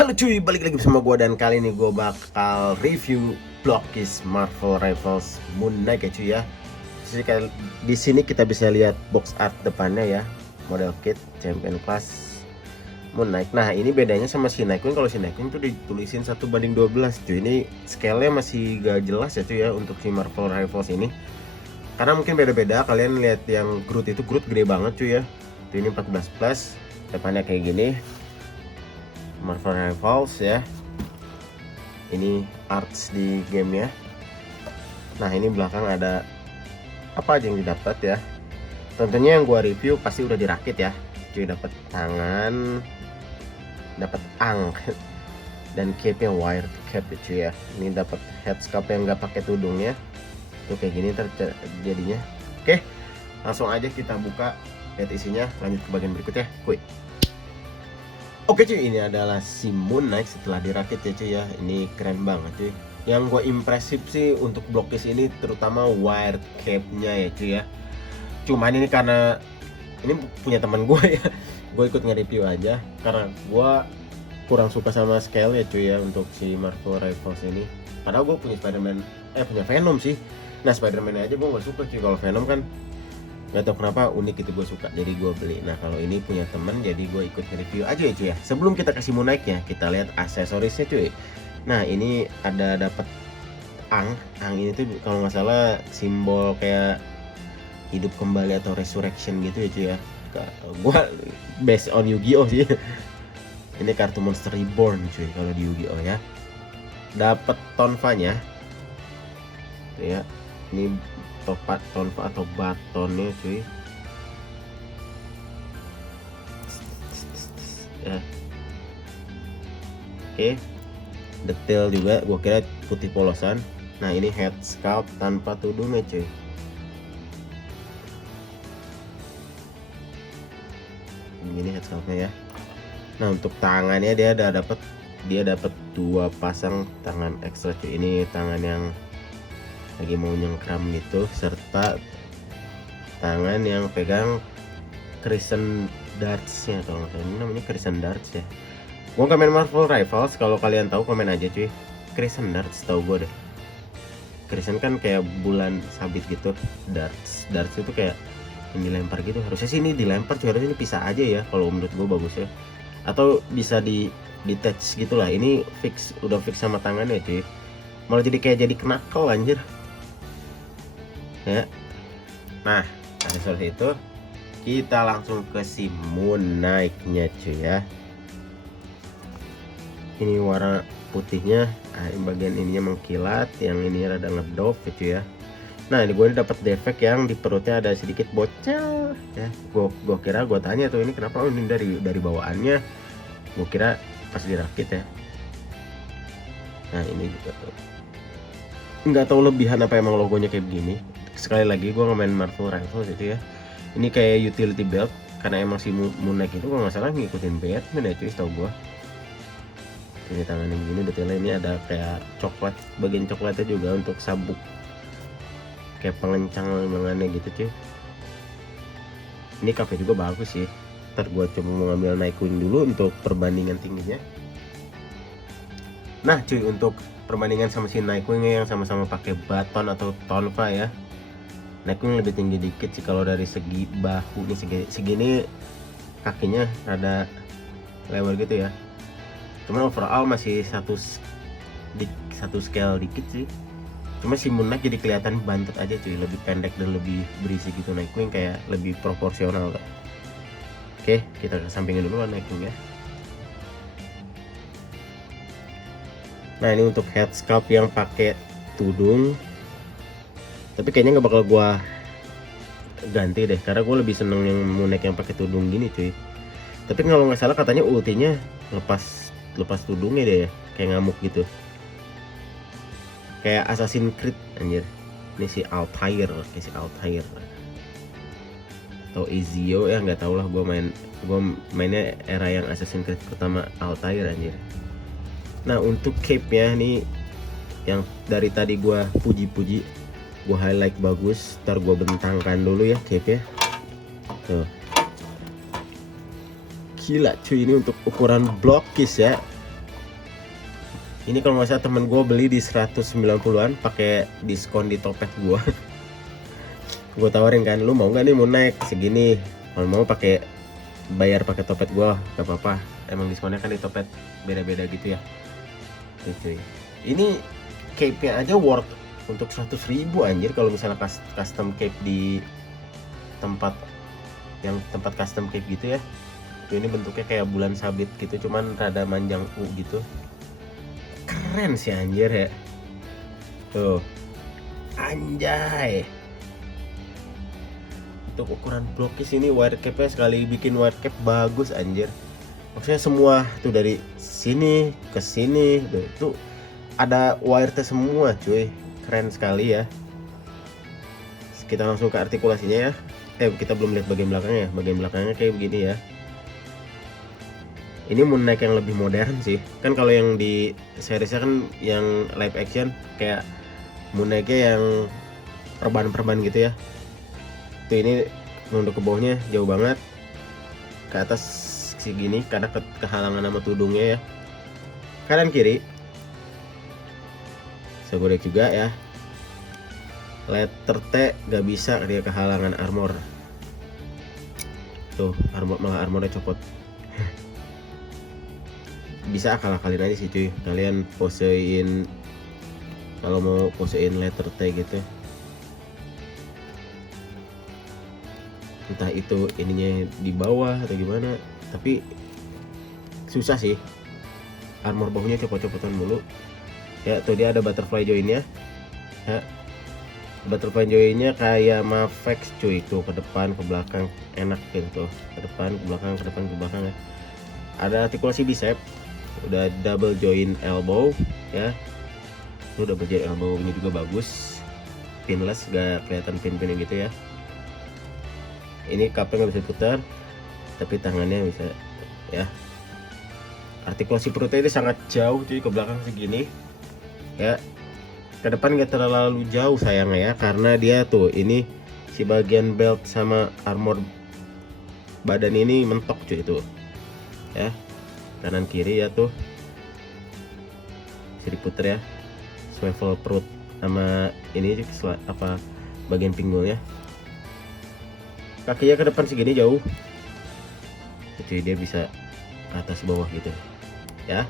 Halo cuy, balik lagi bersama gue dan kali ini gue bakal review Blockis Marvel Rivals Moon Knight ya cuy ya. Jadi di sini kita bisa lihat box art depannya ya, model kit Champion Class Moon Knight. Nah ini bedanya sama si Nightwing, kalau si Nightwing tuh ditulisin 1:12 cuy. Ini scale-nya masih gak jelas ya cuy ya untuk si Marvel Rivals ini. Karena mungkin beda-beda, kalian lihat yang Groot itu Groot gede banget cuy ya. Tuh ini 14 plus, depannya kayak gini. Marvel Rivals ya, ini arts di game ya. Nah ini belakang ada apa aja yang didapat ya. Tentunya yang gua review pasti udah dirakit ya cuy. Dapat tangan, dapat dan cape nya wire cap ya cuy ya. Ini dapat headscarf yang nggak pakai tudung ya, tuh kayak gini jadinya. Oke, langsung aja kita buka, lihat isinya, lanjut ke bagian berikutnya kuy. Oke cuy, ini adalah si Moon Knight setelah dirakit ya cuy ya. Ini keren banget cuy. Yang gue impresif sih untuk Blockis ini terutama wire cape-nya ya cuy ya. Cuman ini karena ini punya teman gue ya, gue ikut nge-review aja karena gue kurang suka sama scale ya cuy ya untuk si Marvel Rivals ini. Padahal gue punya Spider-Man, punya Venom sih. Nah Spider-Man aja gue nggak suka cuy. Kalau Venom kan nggak tahu kenapa unik, itu gue suka jadi gue beli. Nah kalau ini punya temen jadi gue ikut review aja ya cuy ya. Sebelum kita kasih Moon Knight-nya, kita lihat aksesorisnya cuy. Nah ini ada dapat ang ini tuh kalau nggak salah simbol kayak hidup kembali atau resurrection gitu ya cuy ya. Gue based on Yu-Gi-Oh sih. Ini kartu Monster Reborn cuy kalau di Yu-Gi-Oh ya. Dapat tonfanya ya. Ini tonfa atau batonnya cuy ya. Oke, detail juga, gua kira putih polosan. Nah ini head sculpt tanpa tudungnya cuy. Ini head sculptnya ya. Nah untuk tangannya dia dapat dua pasang tangan ekstra cuy. Ini tangan yang lagi mau nyengkram gitu, serta tangan yang pegang Crescent Darts-nya, kalau nggak salah ini namanya Crescent Darts ya. Gua nggak main Marvel Rivals, kalau kalian tahu komen aja cuy. Crescent Darts tahu gue deh. Crescent kan kayak bulan sabit gitu, Darts itu kayak yang dilempar gitu. Harusnya sih ini dilempar cuy, harusnya ini pisah aja ya kalau menurut gue bagus ya. Atau bisa di detach gitulah. Ini udah fix sama tangannya cuy. Malah jadi kayak jadi knuckle anjir ya. Nah aksesoris itu kita langsung ke si Moon Knight-nya cuy ya. Ini warna putihnya, bagian ininya mengkilat, yang ini rada ngedop ya cuy ya. Nah ini gue dapat defek yang di perutnya ada sedikit bocel ya. Gue kira, gue tanya tuh ini kenapa, ini dari bawaannya. Gue kira pas dirakit ya. Nah ini juga tuh nggak tahu lebihan apa emang logonya kayak begini. Sekali lagi gue nge-main Marvel Rivals itu ya. Ini kayak utility belt karena emang si Moon Knight itu kalau nggak salah ngikutin Batman ya cuy, tau gue. Ini tangan yang gini detailnya, ini ada kayak coklat, bagian coklatnya juga untuk sabuk kayak pengencang lengannya gitu cuy. Ini kafe juga bagus sih. Ntar gue coba mau ngambil Nightwing dulu untuk perbandingan tingginya. Nah cuy, untuk perbandingan sama si Nightwing yang sama-sama pakai baton atau tonfa ya, Nightwing lebih tinggi dikit sih kalau dari segi bahu nih, segini kakinya rada lebar gitu ya. Cuman overall masih satu scale dikit sih. Cuma si Moon Knight jadi kelihatan bantet aja cuy, lebih pendek dan lebih berisi gitu. Nightwing kayak lebih proporsional lah. Oke, kita kesampingin dulu Nightwing ya. Nah ini untuk head sculpt yang pakai tudung, tapi kayaknya nggak bakal gua ganti deh karena gue lebih seneng yang Moon Knight yang pakai tudung gini cuy. Tapi kalau nggak salah katanya ultinya lepas tudungnya deh ya, kayak ngamuk gitu, kayak Assassin's Creed anjir. Ini si Altair, kayak si Altair atau Ezio ya, nggak tau lah. Gue mainnya era yang Assassin's Creed pertama, Altair anjir. Nah untuk cape nya nih yang dari tadi gue puji-puji, gue highlight bagus, ntar gue bentangkan dulu ya cape nya tuh. Gila cuy, ini untuk ukuran Blockis ya, Ini kalau nggak salah temen gue beli di 190-an pakai diskon di Topet gue. Gue tawarin kan, lu mau nggak nih Moon Knight segini? Kalau mau pakai bayar pakai Topet gue, gak apa-apa. Emang diskonnya kan di Topet beda-beda gitu ya. Gitu. Ini cape-nya aja worth untuk 100.000 anjir kalau misalnya custom cape di tempat custom cape gitu ya. Ini bentuknya kayak bulan sabit gitu, cuman rada manjang gitu. Keren sih anjir ya. Tuh. Anjay. Untuk ukuran blokis ini wire cap-nya sekali bikin wire cap bagus anjir. Maksudnya semua tuh dari sini ke sini tuh ada wire-nya semua cuy. Keren sekali ya. Kita langsung ke artikulasinya ya. Kita belum lihat bagian belakangnya. Bagian belakangnya kayak begini ya. Ini Moon Knight yang lebih modern sih. Kan kalau yang di seriesnya kan yang live action kayak Moon Knight-nya yang perban-perban gitu ya. Tuh ini untuk ke bawahnya jauh banget. Ke atas segini karena kehalangan sama tudungnya ya. Kanan kiri. Segorek juga ya. Letter T gak bisa, dia kehalangan armor. Tuh malah armornya copot. Bisa akal-akalin aja sih cuy, kalian posein kalau mau posein letter T gitu, entah itu ininya di bawah atau gimana, tapi susah sih. Armor bawahnya copot-copotan mulu ya. Tuh dia ada butterfly joinnya ya. Butterfly joinnya kayak Mafex cuy, tuh ke depan ke belakang enak gitu tuh, ke depan ke belakang ke depan ke belakang ya. Ada artikulasi bicep, udah double join elbow ya. Itu double join elbow ini juga bagus, pinless, gak kelihatan pin-pinnya gitu ya. Ini cupnya nggak bisa putar tapi tangannya bisa ya. Artikulasi perutnya ini sangat jauh cuy, ke belakang segini ya. Ke depan nggak terlalu jauh sayangnya ya, karena dia tuh ini si bagian belt sama armor badan ini mentok cuy itu ya. Kanan kiri ya tuh bisa diputer ya, swivel perut sama ini apa bagian pinggulnya. Kakinya ke depan segini jauh jadi dia bisa ke atas bawah gitu ya.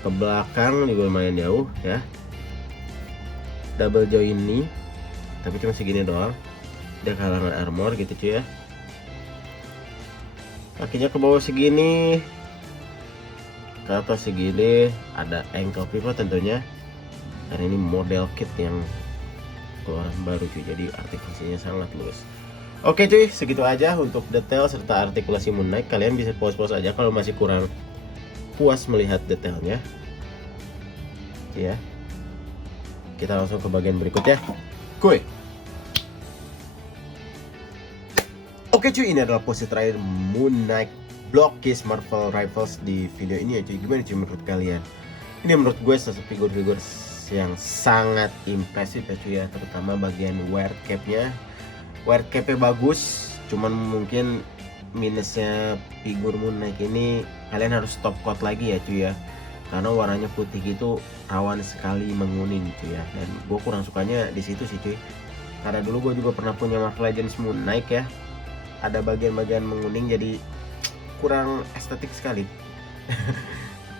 Ke belakang juga lumayan jauh ya. Double join nih tapi cuma segini doang, dia kehalangan armor gitu cuy ya. Kakinya ke bawah segini, ke atas segini, ada ankle pivot tentunya, dan ini model kit yang keluaran baru cuy, jadi artikulasinya sangat lurus. Oke cuy, segitu aja untuk detail serta artikulasi Moon Knight. Kalian bisa pause-pause aja kalau masih kurang puas melihat detailnya ya. Kita langsung ke bagian berikutnya kuy. Oke cuy, ini adalah pose terakhir Moon Knight Blockis Marvel Rivals di video ini ya cuy. Gimana cuy menurut kalian? Ini menurut gue satu figur-figur yang sangat impresif ya cuy ya, terutama bagian wear cap-nya. Wear cap-nya bagus, cuman mungkin minusnya figur Moon Knight ini kalian harus top coat lagi ya cuy ya, karena warnanya putih gitu rawan sekali menguning cuy ya. Dan gue kurang sukanya di situ sih cuy, karena dulu gue juga pernah punya Marvel Legends Moon Knight ya, ada bagian-bagian menguning jadi kurang estetik sekali.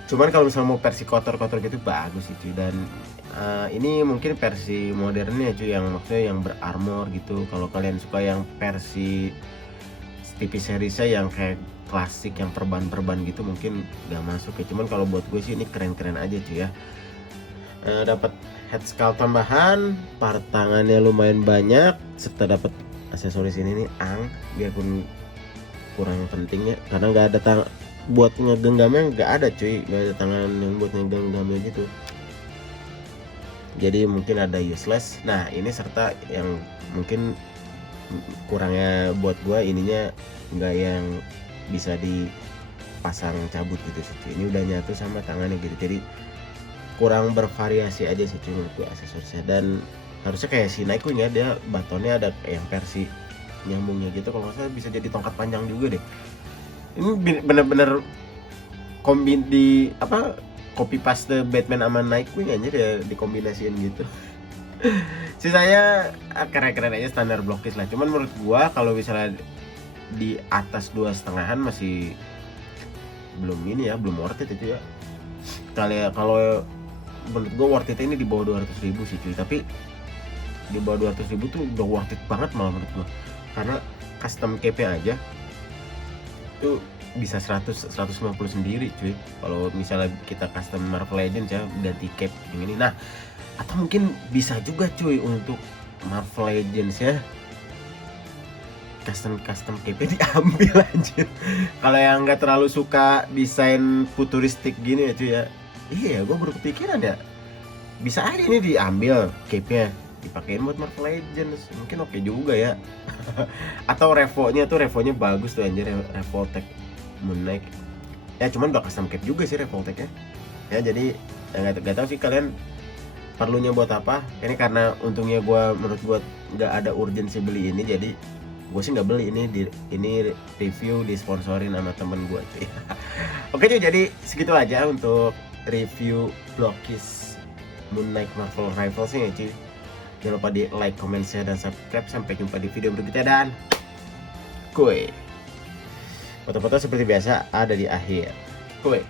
Cuman kalau misalnya mau versi kotor-kotor gitu bagus sih cuy. Dan ini mungkin versi modernnya cuy, yang maksudnya yang berarmor gitu. Kalau kalian suka yang versi TV seriesnya yang kayak klasik yang perban-perban gitu mungkin gak masuk ya. Cuman kalau buat gue sih ini keren-keren aja cuy ya. Dapat head sculpt tambahan, part tangannya lumayan banyak, serta dapat aksesoris ini nih biarpun kurang penting ya, karena nggak ada buat ngegenggamnya, nggak ada cuy, nggak ada tangan yang buat ngegenggamnya gitu, jadi mungkin ada useless. Nah ini serta yang mungkin kurangnya buat gua, ininya nggak yang bisa dipasang cabut gitu sih cuy. Ini udah nyatu sama tangannya gitu, jadi kurang bervariasi aja sih cuy menurut gua aksesorisnya. Dan harusnya kayak si Naikun ya, dia batonnya ada yang versi nyambungnya gitu, kalau nggak salah bisa jadi tongkat panjang juga deh. Ini bener-bener kombin di apa, copy paste Batman sama Nightwing aja ya dikombinasiin gitu. Sisanya keren-keren aja, standar blokis lah. Cuman menurut gua kalau misalnya di atas 2,5-an masih belum ini ya, belum worth it itu ya. Kalau menurut gua worth it ini di bawah 200.000 sih cuy, tapi di bawah 200.000 tuh udah worth it banget malah menurut gua. Karena custom cape-nya aja itu bisa 150 sendiri cuy. Kalau misalnya kita custom Marvel Legends ya, ganti cape yang ini. Nah, atau mungkin bisa juga cuy untuk Marvel Legends ya, custom cape diambil aja. Kalau yang nggak terlalu suka desain futuristik gini ya cuy ya, iya gue baru kepikiran ya, bisa aja ini diambil cape-nya dipakein buat Marvel Legends, mungkin oke juga ya. Atau revonya bagus tuh anjir, Revoltech Moon Knight ya, cuman udah custom cape juga sih Revoltech ya. Jadi ya nggak tahu sih kalian perlunya buat apa. Ini karena untungnya menurut gue nggak ada urgensi beli ini, jadi gue sih nggak beli ini review disponsorin sama temen gue cuy. Oke cuy, jadi segitu aja untuk review Blockis Moon Knight Marvel Rivals ya cuy. Jangan lupa di like, comment, share, dan subscribe. Sampai jumpa di video berikutnya, dan kuy, foto-foto seperti biasa ada di akhir. Kuy.